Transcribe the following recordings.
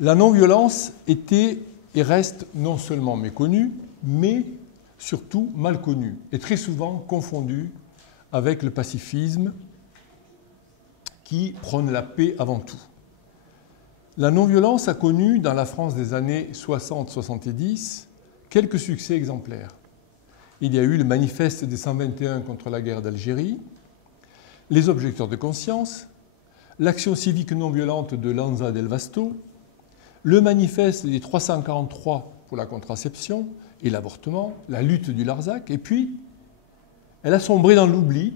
La non-violence était et reste non seulement méconnue, mais surtout mal connue et très souvent confondue avec le pacifisme qui prône la paix avant tout. La non-violence a connu, dans la France des années 60-70, quelques succès exemplaires. Il y a eu le manifeste des 121 contre la guerre d'Algérie, les objecteurs de conscience, l'action civique non violente de Lanza del Vasto, le manifeste des 343 pour la contraception et l'avortement, la lutte du Larzac, et puis elle a sombré dans l'oubli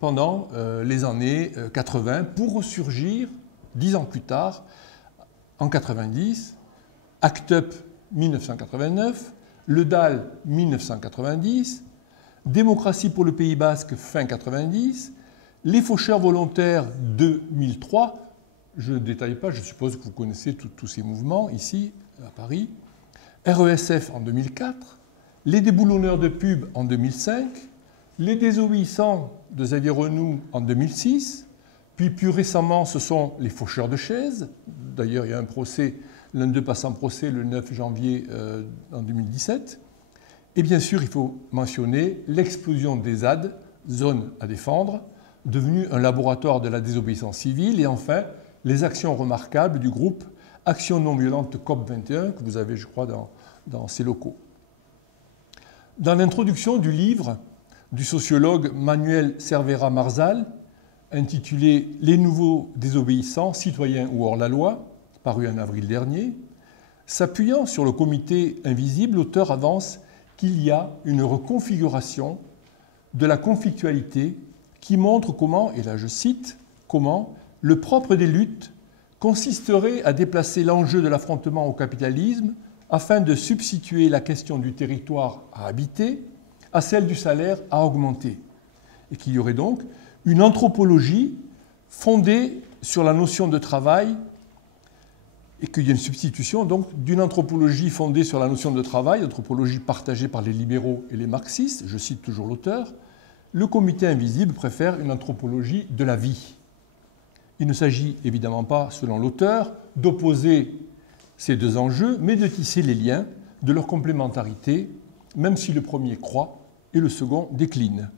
pendant les années 80 pour ressurgir 10 ans plus tard, en 90, Act Up 1989, le DAL 1990, Démocratie pour le Pays Basque fin 90, les faucheurs volontaires 2003, je ne détaille pas, je suppose que vous connaissez tous ces mouvements ici, à Paris, RESF en 2004, les déboulonneurs de pub en 2005, les désobéissants de Xavier Renoux en 2006, puis plus récemment ce sont les faucheurs de chaises, d'ailleurs il y a un procès, l'un d'eux passe en procès le 9 janvier en 2017, et bien sûr il faut mentionner l'explosion des ZAD, zones à défendre, devenu un laboratoire de la désobéissance civile, et enfin les actions remarquables du groupe Action non violente COP21, que vous avez je crois dans ces locaux. Dans l'introduction du livre du sociologue Manuel Cervera Marzal, intitulé « Les nouveaux désobéissants, citoyens ou hors la loi », paru en avril dernier, s'appuyant sur le comité invisible, l'auteur avance qu'il y a une reconfiguration de la conflictualité qui montre comment, et là je cite, comment le propre des luttes consisterait à déplacer l'enjeu de l'affrontement au capitalisme afin de substituer la question du territoire à habiter à celle du salaire à augmenter, et qu'il y aurait donc une anthropologie fondée sur la notion de travail, et qu'il y a une substitution donc d'une anthropologie fondée sur la notion de travail, anthropologie partagée par les libéraux et les marxistes, je cite toujours l'auteur, le comité invisible préfère une anthropologie de la vie. Il ne s'agit évidemment pas, selon l'auteur, d'opposer ces deux enjeux, mais de tisser les liens de leur complémentarité, même si le premier croît et le second décline.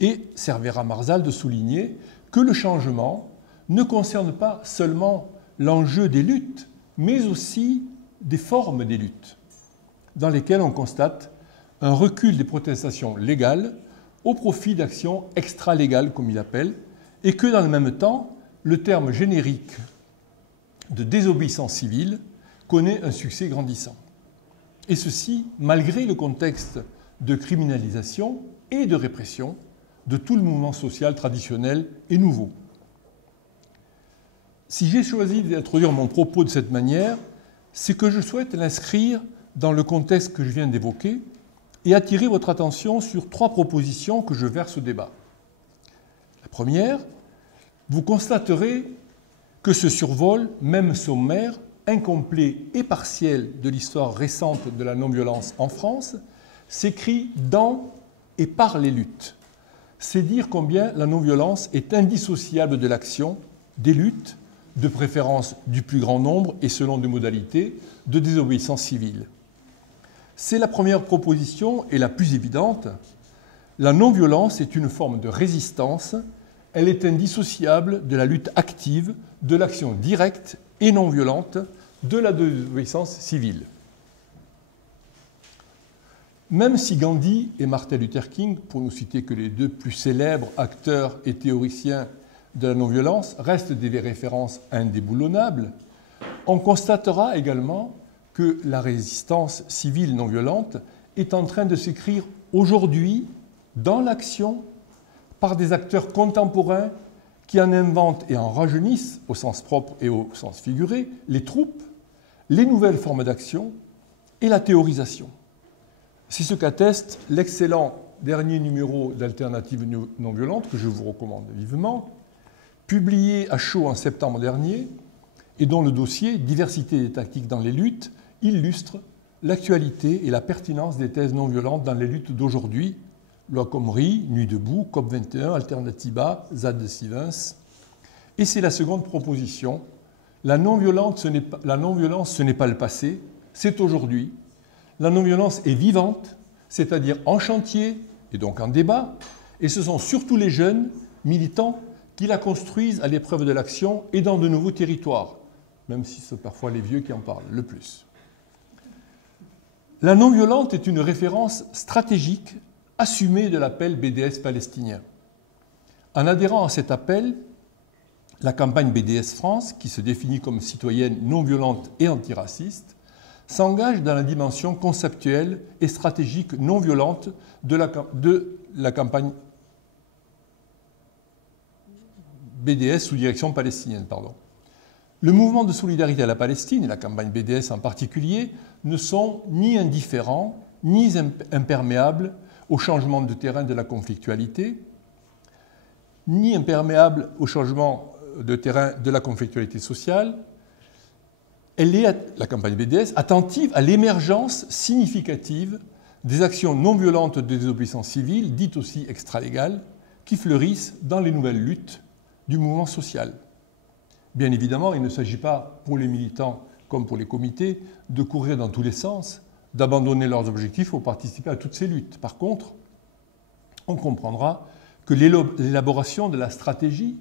Et Cervera Marzal de souligner que le changement ne concerne pas seulement l'enjeu des luttes, mais aussi des formes des luttes, dans lesquelles on constate un recul des protestations légales au profit d'actions extra-légales, comme il appelle, et que dans le même temps, le terme générique de désobéissance civile connaît un succès grandissant. Et ceci malgré le contexte de criminalisation et de répression de tout le mouvement social traditionnel et nouveau. Si j'ai choisi d'introduire mon propos de cette manière, c'est que je souhaite l'inscrire dans le contexte que je viens d'évoquer et attirer votre attention sur 3 propositions que je verse au débat. La première, vous constaterez que ce survol, même sommaire, incomplet et partiel de l'histoire récente de la non-violence en France, s'écrit dans et par les luttes. C'est dire combien la non-violence est indissociable de l'action, des luttes, de préférence du plus grand nombre et selon des modalités de désobéissance civile. C'est la première proposition et la plus évidente. La non-violence est une forme de résistance. Elle est indissociable de la lutte active, de l'action directe et non violente, de la désobéissance civile. Même si Gandhi et Martin Luther King, pour ne citer que les 2 plus célèbres acteurs et théoriciens de la non-violence, restent des références indéboulonnables, on constatera également que la résistance civile non violente est en train de s'écrire aujourd'hui dans l'action par des acteurs contemporains qui en inventent et en rajeunissent, au sens propre et au sens figuré, les troupes, les nouvelles formes d'action et la théorisation. C'est ce qu'atteste l'excellent dernier numéro d'Alternative non violente, que je vous recommande vivement, publié à Chaud en septembre dernier, et dont le dossier « Diversité des tactiques dans les luttes » illustre l'actualité et la pertinence des thèses non violentes dans les luttes d'aujourd'hui, Loi Khomri, Nuit debout, COP21, Alternativa, ZAD de Stevens. Et c'est la seconde proposition La non-violence, ce n'est pas le passé, c'est aujourd'hui. La non-violence est vivante, c'est-à-dire en chantier et donc en débat, et ce sont surtout les jeunes militants qui la construisent à l'épreuve de l'action et dans de nouveaux territoires, même si c'est parfois les vieux qui en parlent le plus. La non-violente est une référence stratégique assumée de l'appel BDS palestinien. En adhérant à cet appel, la campagne BDS France, qui se définit comme citoyenne non violente et antiraciste, s'engage dans la dimension conceptuelle et stratégique non violente de la campagne BDS sous direction palestinienne. Le mouvement de solidarité à la Palestine, et la campagne BDS en particulier, ne sont ni indifférents, ni imperméables au changement de terrain de la conflictualité, ni imperméables au changement de terrain de la conflictualité sociale. Elle est, la campagne BDS, attentive à l'émergence significative des actions non violentes de désobéissance civile, dites aussi extralégales, qui fleurissent dans les nouvelles luttes du mouvement social. Bien évidemment, il ne s'agit pas, pour les militants comme pour les comités, de courir dans tous les sens, d'abandonner leurs objectifs pour participer à toutes ces luttes. Par contre, on comprendra que l'élaboration de la stratégie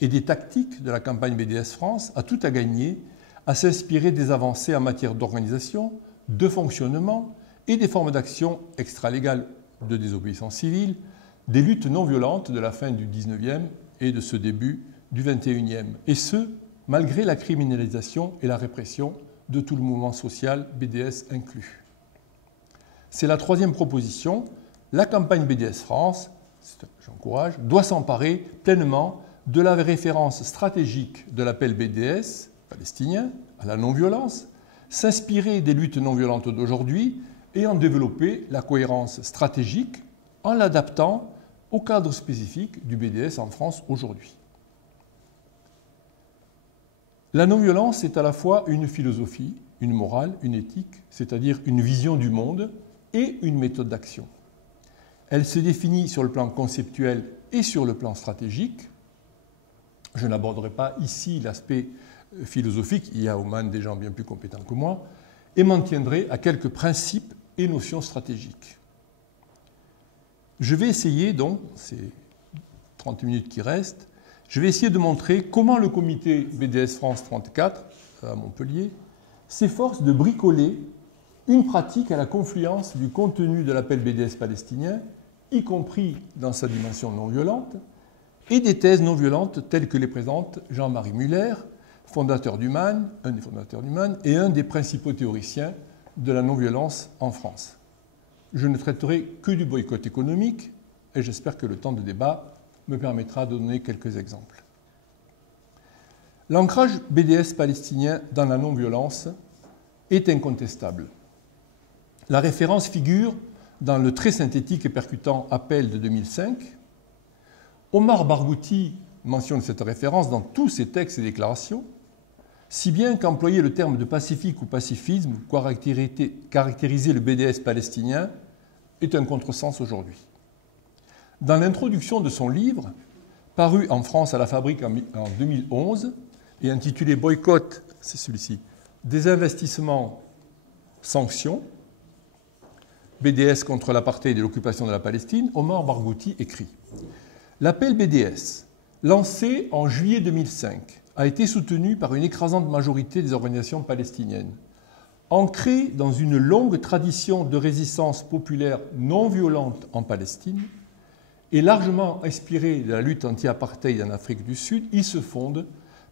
et des tactiques de la campagne BDS France a tout à gagner à s'inspirer des avancées en matière d'organisation, de fonctionnement et des formes d'action extralégales de désobéissance civile, des luttes non violentes de la fin du XIXe et de ce début du XXIe, et ce, malgré la criminalisation et la répression de tout le mouvement social, BDS inclus. C'est la troisième proposition. La campagne BDS France, j'encourage, doit s'emparer pleinement de la référence stratégique de l'appel BDS palestinien à la non-violence, s'inspirer des luttes non-violentes d'aujourd'hui et en développer la cohérence stratégique en l'adaptant au cadre spécifique du BDS en France aujourd'hui. La non-violence est à la fois une philosophie, une morale, une éthique, c'est-à-dire une vision du monde et une méthode d'action. Elle se définit sur le plan conceptuel et sur le plan stratégique. Je n'aborderai pas ici l'aspect philosophique, il y a au MAN des gens bien plus compétents que moi, et m'en tiendrai à quelques principes et notions stratégiques. Je vais essayer, donc, ces 30 minutes qui restent, je vais essayer de montrer comment le comité BDS France 34 à Montpellier s'efforce de bricoler une pratique à la confluence du contenu de l'appel BDS palestinien, y compris dans sa dimension non violente, et des thèses non violentes telles que les présente Jean-Marie Muller, fondateur du MAN, un des fondateurs du MAN, et un des principaux théoriciens de la non-violence en France. Je ne traiterai que du boycott économique, et j'espère que le temps de débat me permettra de donner quelques exemples. L'ancrage BDS palestinien dans la non-violence est incontestable. La référence figure dans le très synthétique et percutant appel de 2005. Omar Barghouti mentionne cette référence dans tous ses textes et déclarations, si bien qu'employer le terme de pacifique ou pacifisme pour caractériser le BDS palestinien est un contresens aujourd'hui. Dans l'introduction de son livre, paru en France à la Fabrique en 2011 et intitulé « Boycott », c'est celui-ci, « Des investissements, sanctions », BDS contre l'apartheid et l'occupation de la Palestine, Omar Barghouti écrit « L'appel BDS, lancé en juillet 2005, a été soutenu par une écrasante majorité des organisations palestiniennes. Ancré dans une longue tradition de résistance populaire non violente en Palestine, et largement inspiré de la lutte anti-apartheid en Afrique du Sud, il se fonde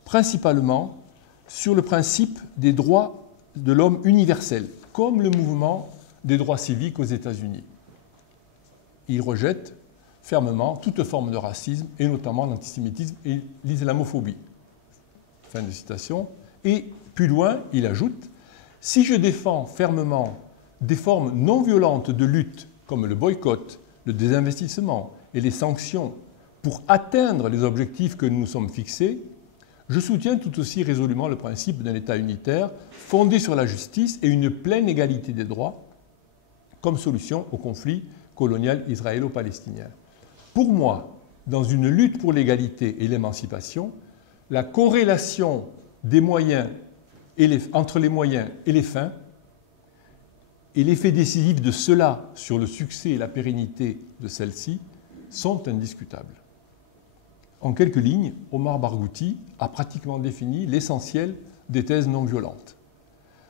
principalement sur le principe des droits de l'homme universels, comme le mouvement des droits civiques aux États-Unis. Il rejette fermement toute forme de racisme, et notamment l'antisémitisme et l'islamophobie. Fin de citation. Et plus loin, il ajoute « Si je défends fermement des formes non violentes de lutte, comme le boycott, le désinvestissement et les sanctions, pour atteindre les objectifs que nous nous sommes fixés, je soutiens tout aussi résolument le principe d'un État unitaire fondé sur la justice et une pleine égalité des droits comme solution au conflit colonial israélo-palestinien. Pour moi, dans une lutte pour l'égalité et l'émancipation, la corrélation des moyens entre les moyens et les fins, et l'effet décisif de cela sur le succès et la pérennité de celle-ci sont indiscutables. En quelques lignes, Omar Barghouti a pratiquement défini l'essentiel des thèses non violentes.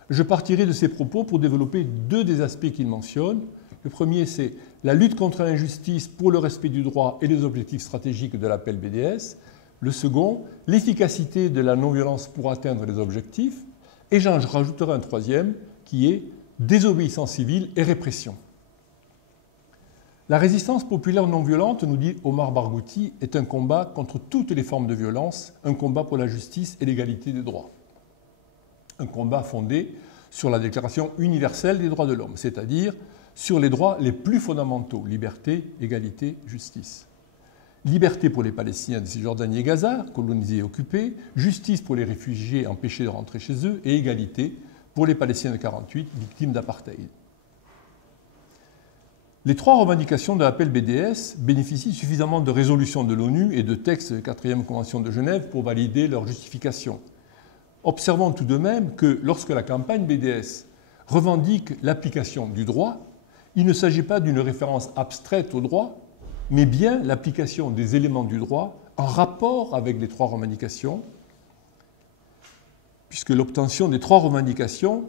Je partirai de ses propos pour développer deux des aspects qu'il mentionne. Le premier, c'est la lutte contre l'injustice pour le respect du droit et les objectifs stratégiques de l'appel BDS. Le second, l'efficacité de la non-violence pour atteindre les objectifs. Et j'en rajouterai un troisième, qui est désobéissance civile et répression. La résistance populaire non violente, nous dit Omar Barghouti, est un combat contre toutes les formes de violence, un combat pour la justice et l'égalité des droits. Un combat fondé sur la Déclaration universelle des droits de l'homme, c'est-à-dire sur les droits les plus fondamentaux, liberté, égalité, justice. Liberté pour les Palestiniens de Cisjordanie et Gaza, colonisés et occupés, justice pour les réfugiés empêchés de rentrer chez eux et égalité pour les Palestiniens de 1948, victimes d'apartheid. Les trois revendications de l'appel BDS bénéficient suffisamment de résolutions de l'ONU et de textes de la 4e Convention de Genève pour valider leur justification. Observons tout de même que lorsque la campagne BDS revendique l'application du droit, il ne s'agit pas d'une référence abstraite au droit, mais bien l'application des éléments du droit en rapport avec les trois revendications, puisque l'obtention des trois revendications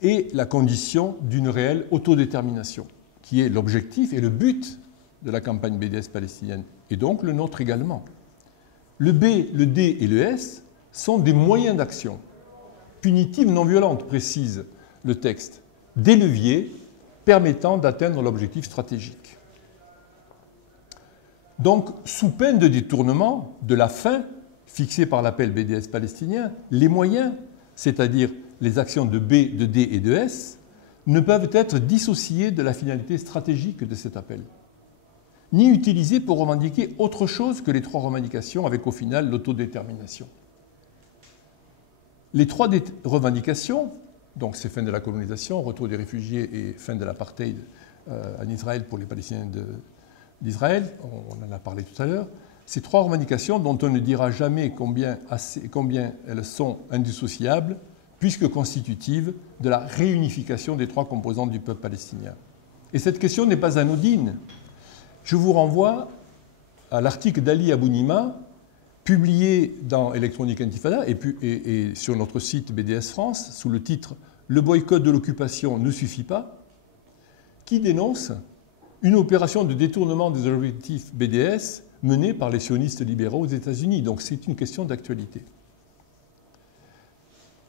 est la condition d'une réelle autodétermination, qui est l'objectif et le but de la campagne BDS palestinienne, et donc le nôtre également. Le B, le D et le S sont des moyens d'action, punitives non violentes, précise le texte, des leviers permettant d'atteindre l'objectif stratégique. Donc, sous peine de détournement de la fin fixée par l'appel BDS palestinien, les moyens, c'est-à-dire les actions de B, de D et de S, ne peuvent être dissociés de la finalité stratégique de cet appel, ni utilisés pour revendiquer autre chose que les trois revendications, avec au final l'autodétermination. Les trois revendications, donc c'est fin de la colonisation, retour des réfugiés et fin de l'apartheid en Israël pour les Palestiniens d'Israël, on en a parlé tout à l'heure, ces trois revendications dont on ne dira jamais combien elles sont indissociables, puisque constitutives de la réunification des trois composantes du peuple palestinien. Et cette question n'est pas anodine. Je vous renvoie à l'article d'Ali Abounima, publié dans Electronic Intifada et sur notre site BDS France, sous le titre « Le boycott de l'occupation ne suffit pas », qui dénonce une opération de détournement des objectifs BDS menée par les sionistes libéraux aux États-Unis. Donc c'est une question d'actualité.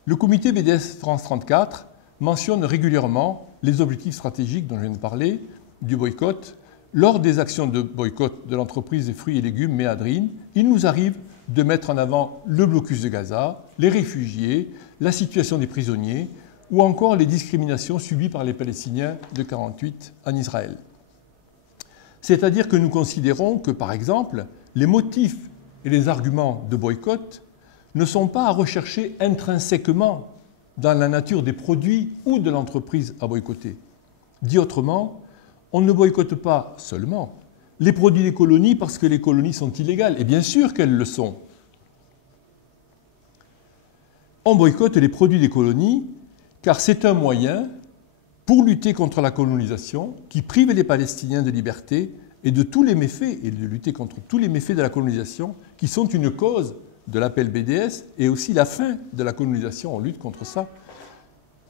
Le comité BDS France 34 mentionne régulièrement les objectifs stratégiques dont je viens de parler du boycott. Lors des actions de boycott de l'entreprise des fruits et légumes Méadrine, il nous arrive de mettre en avant le blocus de Gaza, les réfugiés, la situation des prisonniers ou encore les discriminations subies par les Palestiniens de 1948 en Israël. C'est-à-dire que nous considérons que, par exemple, les motifs et les arguments de boycott ne sont pas à rechercher intrinsèquement dans la nature des produits ou de l'entreprise à boycotter. Dit autrement, on ne boycotte pas seulement les produits des colonies parce que les colonies sont illégales, et bien sûr qu'elles le sont. On boycotte les produits des colonies car c'est un moyen pour lutter contre la colonisation qui prive les Palestiniens de liberté et de tous les méfaits, et de lutter contre tous les méfaits de la colonisation qui sont une cause de l'appel BDS et aussi la fin de la colonisation, on lutte contre ça,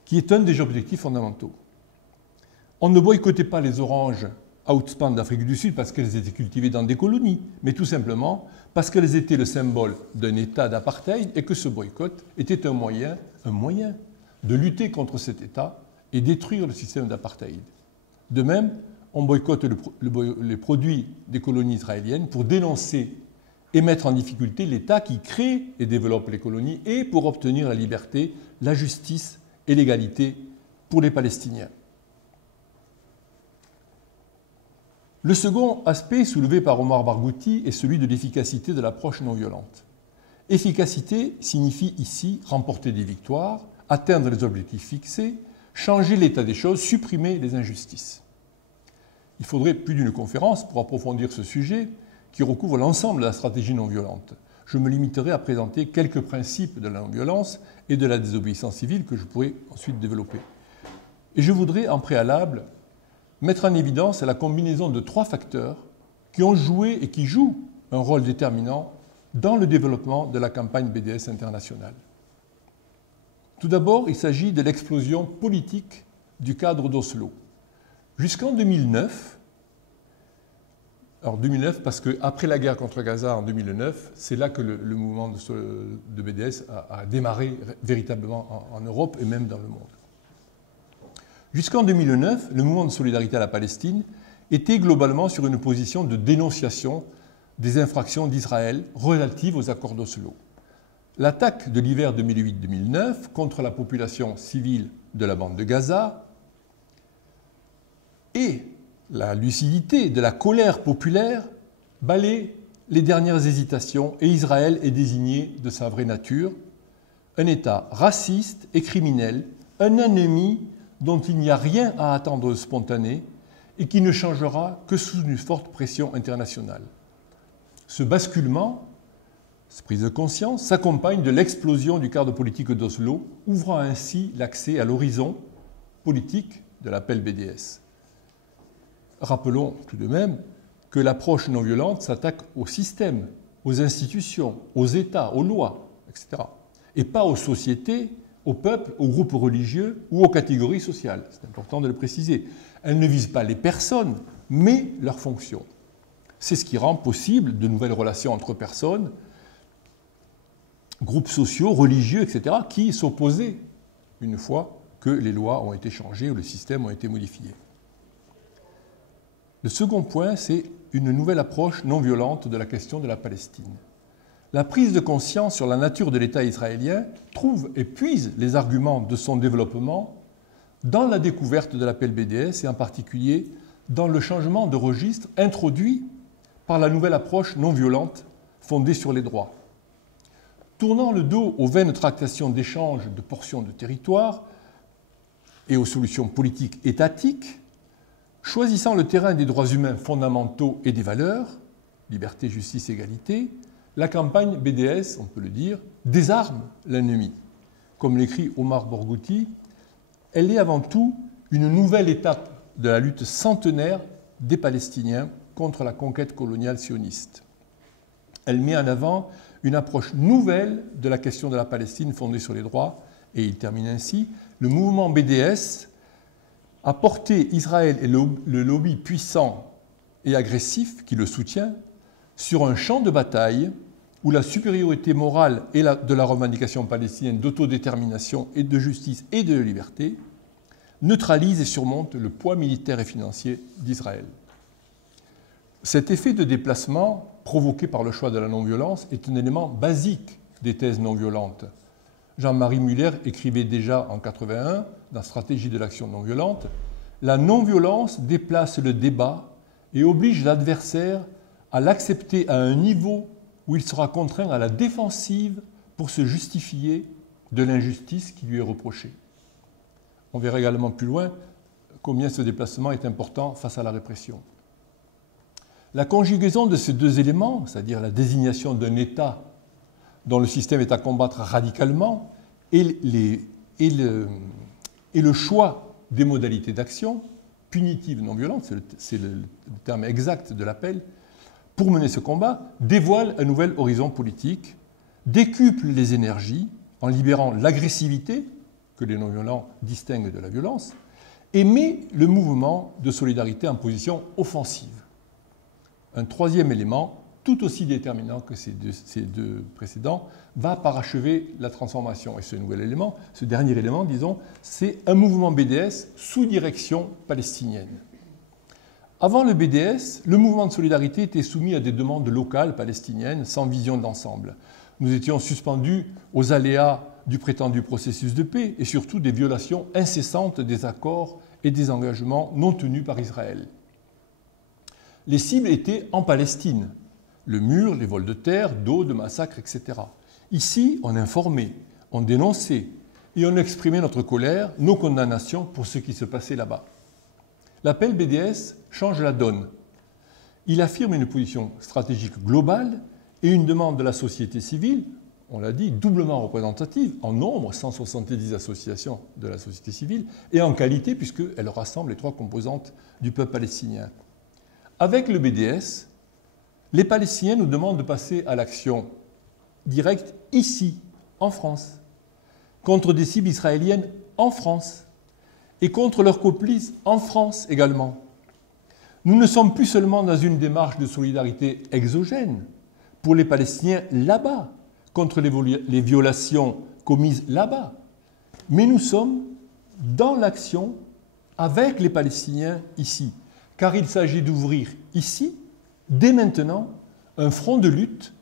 qui est un des objectifs fondamentaux. On ne boycottait pas les oranges outspan d'Afrique du Sud parce qu'elles étaient cultivées dans des colonies, mais tout simplement parce qu'elles étaient le symbole d'un État d'apartheid et que ce boycott était un moyen de lutter contre cet État et détruire le système d'apartheid. De même, on boycotte les produits des colonies israéliennes pour dénoncer et mettre en difficulté l'État qui crée et développe les colonies et pour obtenir la liberté, la justice et l'égalité pour les Palestiniens. Le second aspect soulevé par Omar Barghouti est celui de l'efficacité de l'approche non violente. Efficacité signifie ici remporter des victoires, atteindre les objectifs fixés, changer l'état des choses, supprimer les injustices. Il faudrait plus d'une conférence pour approfondir ce sujet qui recouvre l'ensemble de la stratégie non violente. je me limiterai à présenter quelques principes de la non-violence et de la désobéissance civile que je pourrai ensuite développer. Et je voudrais en préalable mettre en évidence la combinaison de 3 facteurs qui ont joué et qui jouent un rôle déterminant dans le développement de la campagne BDS internationale. Tout d'abord, il s'agit de l'explosion politique du cadre d'Oslo. Jusqu'en 2009, alors 2009 parce qu'après la guerre contre Gaza en 2009, c'est là que le mouvement de BDS a démarré véritablement en Europe et même dans le monde. Jusqu'en 2009, le mouvement de solidarité à la Palestine était globalement sur une position de dénonciation des infractions d'Israël relatives aux accords d'Oslo. L'attaque de l'hiver 2008-2009 contre la population civile de la bande de Gaza et la lucidité de la colère populaire balaient les dernières hésitations et Israël est désigné de sa vraie nature, un État raciste et criminel, un ennemi dont il n'y a rien à attendre de spontané et qui ne changera que sous une forte pression internationale. Ce basculement, cette prise de conscience, s'accompagne de l'explosion du cadre politique d'Oslo, ouvrant ainsi l'accès à l'horizon politique de l'appel BDS. Rappelons tout de même que l'approche non violente s'attaque au système, aux institutions, aux États, aux lois, etc. Et pas aux sociétés, aux peuples, aux groupes religieux ou aux catégories sociales. C'est important de le préciser. Elle ne vise pas les personnes, mais leurs fonctions. C'est ce qui rend possible de nouvelles relations entre personnes, groupes sociaux, religieux, etc., qui s'opposaient une fois que les lois ont été changées ou le système ont été modifiés. Le second point, c'est une nouvelle approche non violente de la question de la Palestine. La prise de conscience sur la nature de l'État israélien trouve et puise les arguments de son développement dans la découverte de l'appel BDS et en particulier dans le changement de registre introduit par la nouvelle approche non violente fondée sur les droits. Tournant le dos aux vaines tractations d'échange de portions de territoire et aux solutions politiques étatiques, choisissant le terrain des droits humains fondamentaux et des valeurs, liberté, justice, égalité, la campagne BDS, on peut le dire, désarme l'ennemi. Comme l'écrit Omar Borgouti, elle est avant tout une nouvelle étape de la lutte centenaire des Palestiniens contre la conquête coloniale sioniste. Elle met en avant une approche nouvelle de la question de la Palestine fondée sur les droits, et il termine ainsi, le mouvement BDS a porté Israël et le lobby puissant et agressif qui le soutient sur un champ de bataille où la supériorité morale et de la revendication palestinienne d'autodétermination et de justice et de liberté neutralise et surmonte le poids militaire et financier d'Israël. Cet effet de déplacement provoqué par le choix de la non-violence est un élément basique des thèses non-violentes. Jean-Marie Muller écrivait déjà en 1981, dans Stratégie de l'action non-violente, « La non-violence déplace le débat et oblige l'adversaire à l'accepter à un niveau où il sera contraint à la défensive pour se justifier de l'injustice qui lui est reprochée. » On verra également plus loin combien ce déplacement est important face à la répression. La conjugaison de ces deux éléments, c'est-à-dire la désignation d'un État dont le système est à combattre radicalement, et le choix des modalités d'action, punitives non violentes, c'est le terme exact de l'appel, pour mener ce combat, dévoile un nouvel horizon politique, décuple les énergies en libérant l'agressivité, que les non-violents distinguent de la violence, et met le mouvement de solidarité en position offensive. Un troisième élément, tout aussi déterminant que ces deux précédents, va parachever la transformation. Et ce nouvel élément, ce dernier élément, disons, c'est un mouvement BDS sous direction palestinienne. Avant le BDS, le mouvement de solidarité était soumis à des demandes locales palestiniennes sans vision d'ensemble. Nous étions suspendus aux aléas du prétendu processus de paix et surtout des violations incessantes des accords et des engagements non tenus par Israël. Les cibles étaient en Palestine, le mur, les vols de terre, d'eau, de massacres, etc. Ici, on informait, on dénonçait et on exprimait notre colère, nos condamnations pour ce qui se passait là-bas. L'appel BDS change la donne. Il affirme une position stratégique globale et une demande de la société civile, on l'a dit, doublement représentative, en nombre, 170 associations de la société civile, et en qualité, puisqu'elle rassemble les trois composantes du peuple palestinien. Avec le BDS, les Palestiniens nous demandent de passer à l'action directe ici, en France, contre des cibles israéliennes en France, et contre leurs complices en France également. Nous ne sommes plus seulement dans une démarche de solidarité exogène pour les Palestiniens là-bas, contre les violations commises là-bas, mais nous sommes dans l'action avec les Palestiniens ici, car il s'agit d'ouvrir ici, dès maintenant, un front de lutte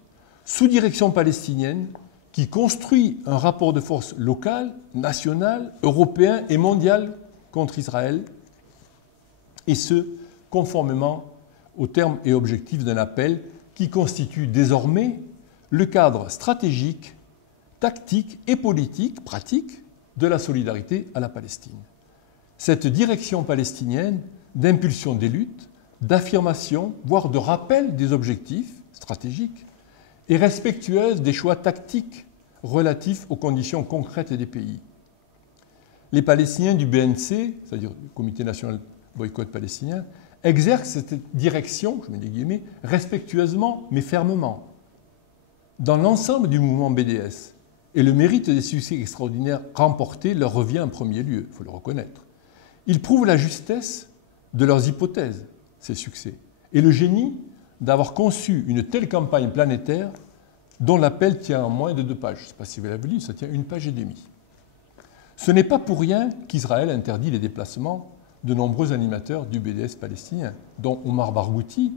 sous direction palestinienne qui construit un rapport de force local, national, européen et mondial contre Israël, et ce, conformément aux termes et objectifs d'un appel qui constitue désormais le cadre stratégique, tactique et politique, pratique, de la solidarité à la Palestine. Cette direction palestinienne d'impulsion des luttes, d'affirmation, voire de rappel des objectifs stratégiques, est respectueuse des choix tactiques relatifs aux conditions concrètes des pays. Les Palestiniens du BNC, c'est-à-dire le Comité national boycott palestinien, exercent cette direction, je mets des guillemets, respectueusement mais fermement, dans l'ensemble du mouvement BDS. Et le mérite des succès extraordinaires remportés leur revient en premier lieu, il faut le reconnaître. Ils prouvent la justesse de leurs hypothèses, ces succès, et le génie d'avoir conçu une telle campagne planétaire dont l'appel tient en moins de 2 pages. Je ne sais pas si vous l'avez lu, ça tient 1 page et demie. Ce n'est pas pour rien qu'Israël interdit les déplacements de nombreux animateurs du BDS palestinien, dont Omar Barghouti,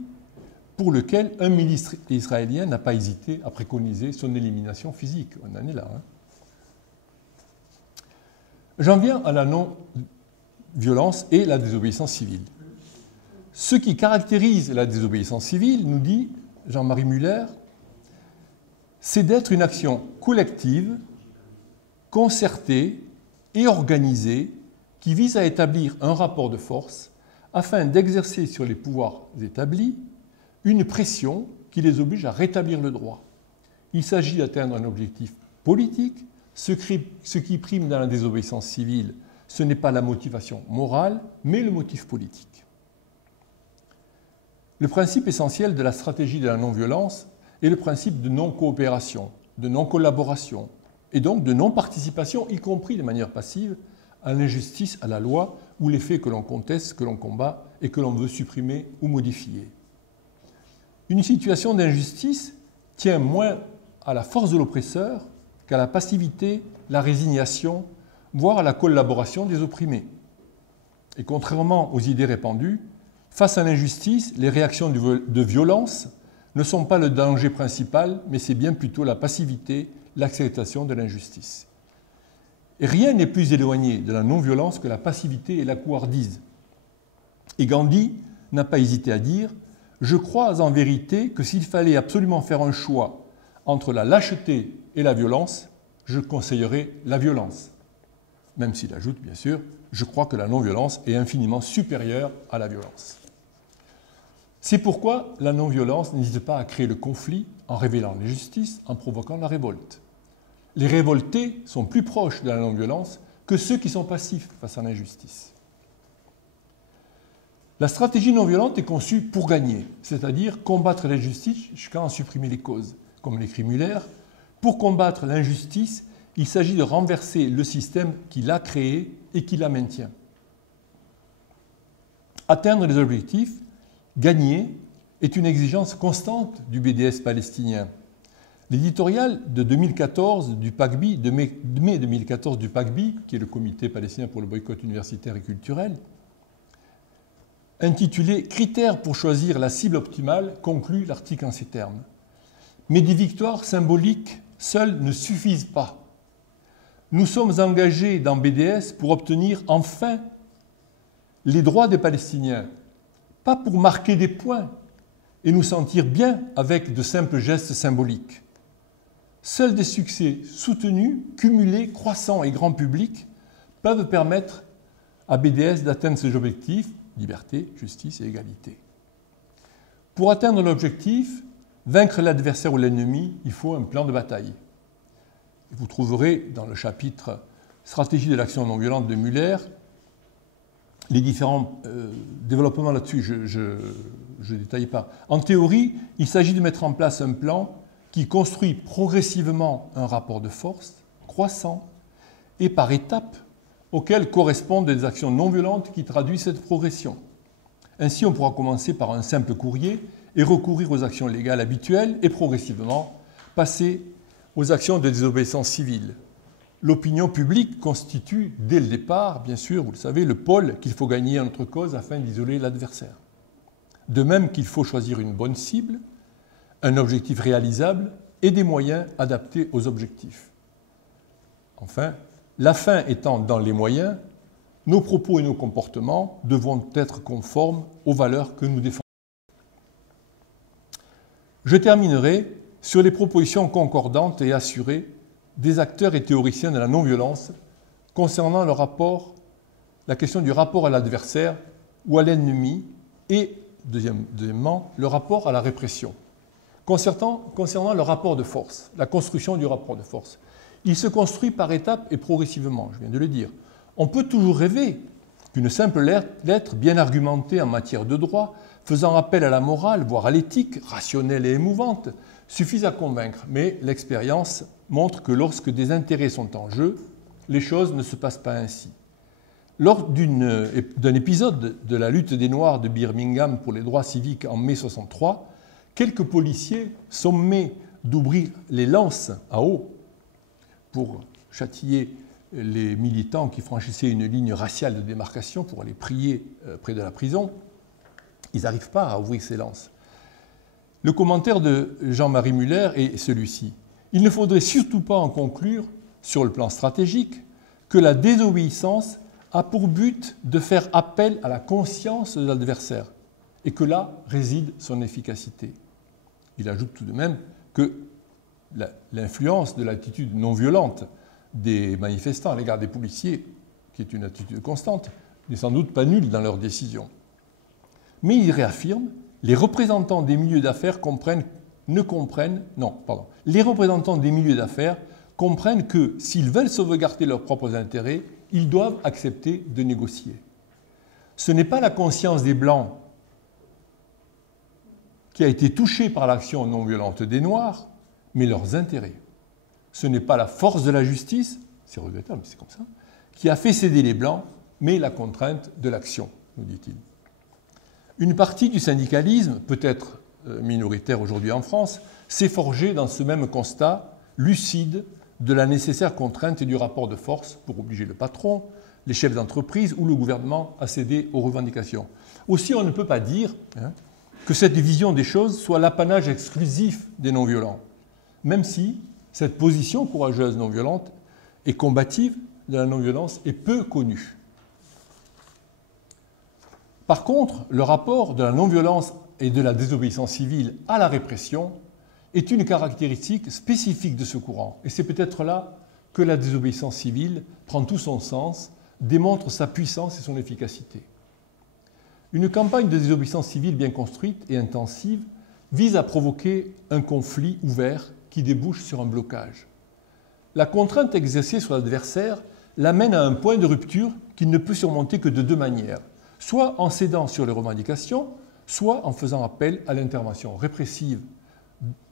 pour lequel un ministre israélien n'a pas hésité à préconiser son élimination physique. On en est là. J'en viens à la non-violence et la désobéissance civile. Ce qui caractérise la désobéissance civile, nous dit Jean-Marie Muller, c'est d'être une action collective, concertée et organisée qui vise à établir un rapport de force afin d'exercer sur les pouvoirs établis une pression qui les oblige à rétablir le droit. Il s'agit d'atteindre un objectif politique. Ce qui prime dans la désobéissance civile, ce n'est pas la motivation morale, mais le motif politique. Le principe essentiel de la stratégie de la non-violence est le principe de non-coopération, de non-collaboration, et donc de non-participation, y compris de manière passive, à l'injustice, à la loi ou les faits que l'on conteste, que l'on combat et que l'on veut supprimer ou modifier. Une situation d'injustice tient moins à la force de l'oppresseur qu'à la passivité, la résignation, voire à la collaboration des opprimés. Et contrairement aux idées répandues, face à l'injustice, les réactions de violence ne sont pas le danger principal, mais c'est bien plutôt la passivité, l'acceptation de l'injustice. Et rien n'est plus éloigné de la non-violence que la passivité et la couardise. Et Gandhi n'a pas hésité à dire « Je crois en vérité que s'il fallait absolument faire un choix entre la lâcheté et la violence, je conseillerais la violence. » Même s'il ajoute, bien sûr, « Je crois que la non-violence est infiniment supérieure à la violence. » C'est pourquoi la non-violence n'hésite pas à créer le conflit en révélant l'injustice, en provoquant la révolte. Les révoltés sont plus proches de la non-violence que ceux qui sont passifs face à l'injustice. La stratégie non-violente est conçue pour gagner, c'est-à-dire combattre l'injustice jusqu'à en supprimer les causes. Comme l'écrit Muller, pour combattre l'injustice, il s'agit de renverser le système qui l'a créé et qui la maintient. Atteindre les objectifs, gagner, est une exigence constante du BDS palestinien. L'éditorial de 2014 du PACBI, de mai 2014 du PACBI, qui est le Comité palestinien pour le boycott universitaire et culturel, intitulé « Critères pour choisir la cible optimale », conclut l'article en ces termes. Mais des victoires symboliques seules ne suffisent pas. Nous sommes engagés dans BDS pour obtenir enfin les droits des Palestiniens, pas pour marquer des points et nous sentir bien avec de simples gestes symboliques. Seuls des succès soutenus, cumulés, croissants et grand public peuvent permettre à BDS d'atteindre ses objectifs, liberté, justice et égalité. Pour atteindre l'objectif, vaincre l'adversaire ou l'ennemi, il faut un plan de bataille. Vous trouverez dans le chapitre Stratégie de l'action non violente de Muller les différents développements là-dessus, je ne détaille pas. En théorie, il s'agit de mettre en place un plan qui construit progressivement un rapport de force croissant et par étapes auxquelles correspondent des actions non violentes qui traduisent cette progression. Ainsi, on pourra commencer par un simple courrier et recourir aux actions légales habituelles et progressivement passer aux actions de désobéissance civile. L'opinion publique constitue, dès le départ, bien sûr, vous le savez, le pôle qu'il faut gagner à notre cause afin d'isoler l'adversaire. De même qu'il faut choisir une bonne cible, un objectif réalisable et des moyens adaptés aux objectifs. Enfin, la fin étant dans les moyens, nos propos et nos comportements devront être conformes aux valeurs que nous défendons. Je terminerai sur les propositions concordantes et assurées des acteurs et théoriciens de la non-violence concernant la question du rapport à l'adversaire ou à l'ennemi et, deuxièmement, le rapport à la répression. Concernant le rapport de force, la construction du rapport de force, il se construit par étapes et progressivement, je viens de le dire. On peut toujours rêver qu'une simple lettre bien argumentée en matière de droit, faisant appel à la morale, voire à l'éthique, rationnelle et émouvante, suffise à convaincre, mais l'expérience montre que lorsque des intérêts sont en jeu, les choses ne se passent pas ainsi. Lors d'un épisode de la lutte des Noirs de Birmingham pour les droits civiques en mai 1963, quelques policiers, sommés d'ouvrir les lances à eau pour châtier les militants qui franchissaient une ligne raciale de démarcation pour aller prier près de la prison, ils n'arrivent pas à ouvrir ces lances. Le commentaire de Jean-Marie Muller est celui-ci. Il ne faudrait surtout pas en conclure, sur le plan stratégique, que la désobéissance a pour but de faire appel à la conscience de l'adversaire et que là réside son efficacité. Il ajoute tout de même que l'influence de l'attitude non violente des manifestants à l'égard des policiers, qui est une attitude constante, n'est sans doute pas nulle dans leurs décisions. Mais il réaffirme, les représentants des milieux d'affaires les représentants des milieux d'affaires comprennent que s'ils veulent sauvegarder leurs propres intérêts, ils doivent accepter de négocier. Ce n'est pas la conscience des Blancs qui a été touchée par l'action non violente des Noirs, mais leurs intérêts. Ce n'est pas la force de la justice, c'est regrettable, mais c'est comme ça, qui a fait céder les Blancs, mais la contrainte de l'action, nous dit-il. Une partie du syndicalisme, peut-être minoritaire aujourd'hui en France, s'est forgée dans ce même constat lucide de la nécessaire contrainte et du rapport de force pour obliger le patron, les chefs d'entreprise ou le gouvernement à céder aux revendications. Aussi, on ne peut pas dire que cette vision des choses soit l'apanage exclusif des non-violents, même si cette position courageuse non-violente et combative de la non-violence est peu connue. Par contre, le rapport de la non-violence et de la désobéissance civile à la répression est une caractéristique spécifique de ce courant. Et c'est peut-être là que la désobéissance civile prend tout son sens, démontre sa puissance et son efficacité. Une campagne de désobéissance civile bien construite et intensive vise à provoquer un conflit ouvert qui débouche sur un blocage. La contrainte exercée sur l'adversaire l'amène à un point de rupture qu'il ne peut surmonter que de deux manières, soit en cédant sur les revendications, soit en faisant appel à l'intervention répressive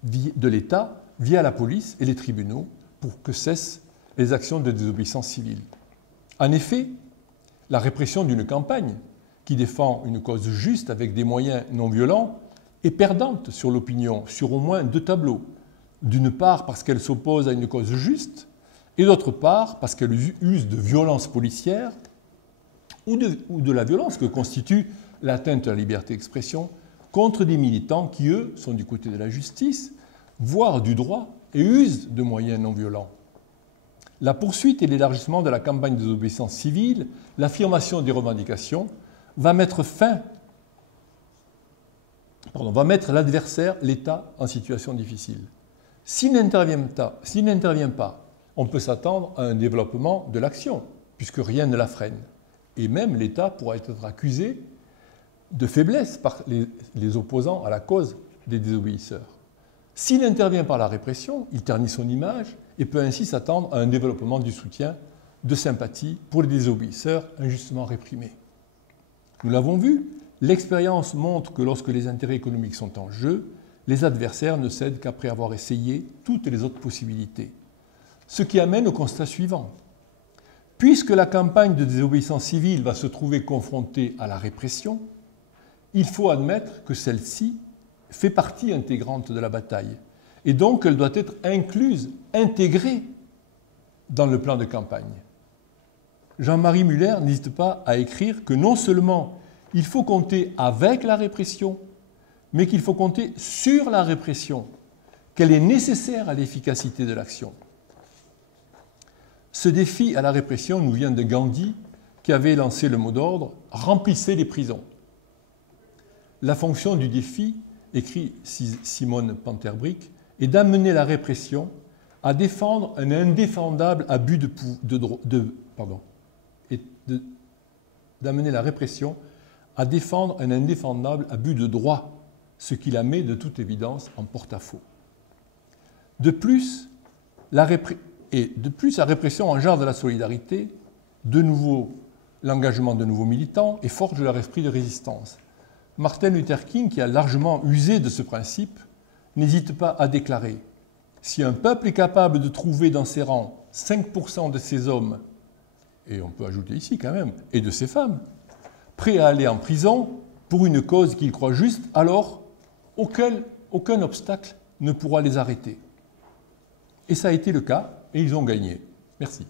de l'État via la police et les tribunaux pour que cessent les actions de désobéissance civile. En effet, la répression d'une campagne qui défend une cause juste avec des moyens non violents est perdante sur l'opinion, sur au moins deux tableaux. D'une part parce qu'elle s'oppose à une cause juste, et d'autre part parce qu'elle use de violence policière ou de la violence que constitue l'atteinte à la liberté d'expression contre des militants qui, eux, sont du côté de la justice, voire du droit, et usent de moyens non violents. La poursuite et l'élargissement de la campagne de désobéissance civile, l'affirmation des revendications, va mettre l'adversaire, l'État, en situation difficile. S'il n'intervient pas, on peut s'attendre à un développement de l'action, puisque rien ne la freine. Et même l'État pourra être accusé de faiblesse par les opposants à la cause des désobéisseurs. S'il intervient par la répression, il ternit son image et peut ainsi s'attendre à un développement du soutien, de sympathie pour les désobéisseurs injustement réprimés. Nous l'avons vu, l'expérience montre que lorsque les intérêts économiques sont en jeu, les adversaires ne cèdent qu'après avoir essayé toutes les autres possibilités. Ce qui amène au constat suivant. Puisque la campagne de désobéissance civile va se trouver confrontée à la répression, il faut admettre que celle-ci fait partie intégrante de la bataille, et donc elle doit être incluse, intégrée dans le plan de campagne. Jean-Marie Muller n'hésite pas à écrire que non seulement il faut compter avec la répression, mais qu'il faut compter sur la répression, qu'elle est nécessaire à l'efficacité de l'action. Ce défi à la répression nous vient de Gandhi, qui avait lancé le mot d'ordre « Remplissez les prisons ». La fonction du défi, écrit Simone Panterbrink, est d'amener la répression à défendre un indéfendable abus d'amener la répression à défendre un indéfendable abus de droit, ce qui la met de toute évidence en porte-à-faux. De plus, la répression engendre de la solidarité, de nouveau l'engagement de nouveaux militants et forge leur esprit de résistance. Martin Luther King, qui a largement usé de ce principe, n'hésite pas à déclarer « Si un peuple est capable de trouver dans ses rangs 5% de ses hommes, et on peut ajouter ici quand même, et de ses femmes, prêts à aller en prison pour une cause qu'ils croient juste, alors aucun obstacle ne pourra les arrêter. » Et ça a été le cas, et ils ont gagné. Merci.